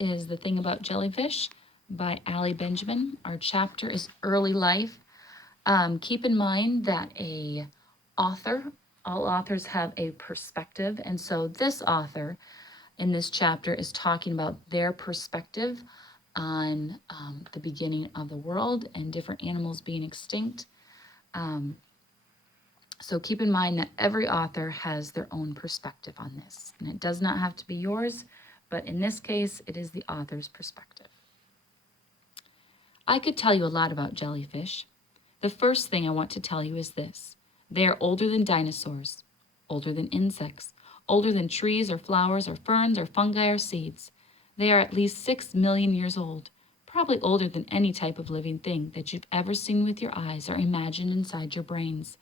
is The Thing About Jellyfish by Allie Benjamin. Our chapter is Early Life. Keep in mind that all authors have a perspective, and so this author in this chapter is talking about their perspective on the beginning of the world and different animals being extinct. So keep in mind that every author has their own perspective on this, and it does not have to be yours, but in this case, it is the author's perspective. I could tell you a lot about jellyfish. The first thing I want to tell you is this. They are older than dinosaurs, older than insects, older than trees or flowers or ferns or fungi or seeds. They are at least 6 million years old, probably older than any type of living thing that you've ever seen with your eyes or imagined inside your brains.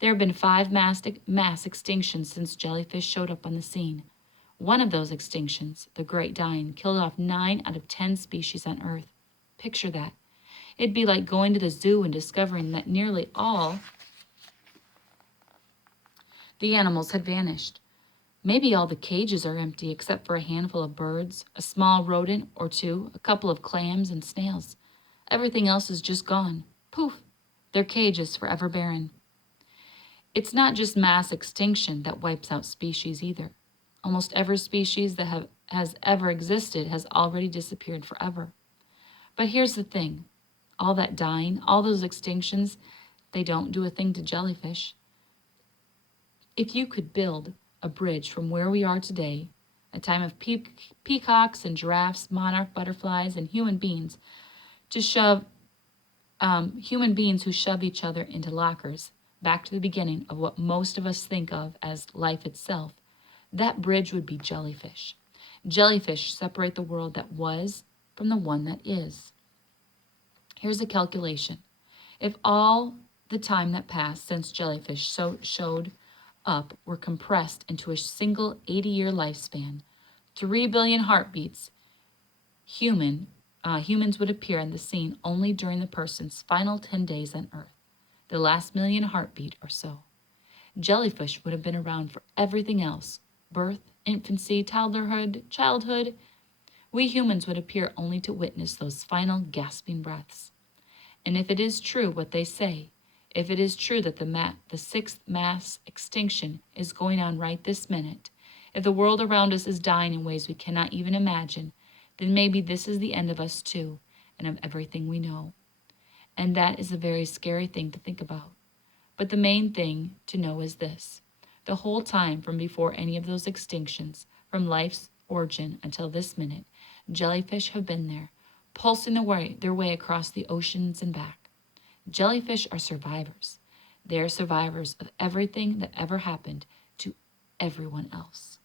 There have been 5 mass extinctions since jellyfish showed up on the scene. One of those extinctions, the Great Dying, killed off 9 out of 10 species on Earth. Picture that. It'd be like going to the zoo and discovering that nearly all the animals had vanished. Maybe all the cages are empty except for a handful of birds, a small rodent or two, a couple of clams and snails. Everything else is just gone. Poof! Their cage is forever barren. It's not just mass extinction that wipes out species either. Almost every species that has ever existed has already disappeared forever. But here's the thing. All that dying, all those extinctions, they don't do a thing to jellyfish. If you could build a bridge from where we are today, a time of peacocks and giraffes, monarch butterflies, and human beings who shove each other into lockers, back to the beginning of what most of us think of as life itself, that bridge would be jellyfish. Jellyfish separate the world that was from the one that is. Here's a calculation. If all the time that passed since jellyfish showed up were compressed into a single 80-year lifespan, 3 billion heartbeats, humans would appear on the scene only during the person's final 10 days on Earth, the last million heartbeat or so. Jellyfish would have been around for everything else, birth, infancy, childhood. We humans would appear only to witness those final gasping breaths. And if it is true what they say, if it is true that the 6th mass extinction is going on right this minute, if the world around us is dying in ways we cannot even imagine, then maybe this is the end of us too, and of everything we know. And that is a very scary thing to think about. But the main thing to know is this. The whole time from before any of those extinctions, from life's origin until this minute, jellyfish have been there, pulsing their way across the oceans and back. Jellyfish are survivors. They are survivors of everything that ever happened to everyone else.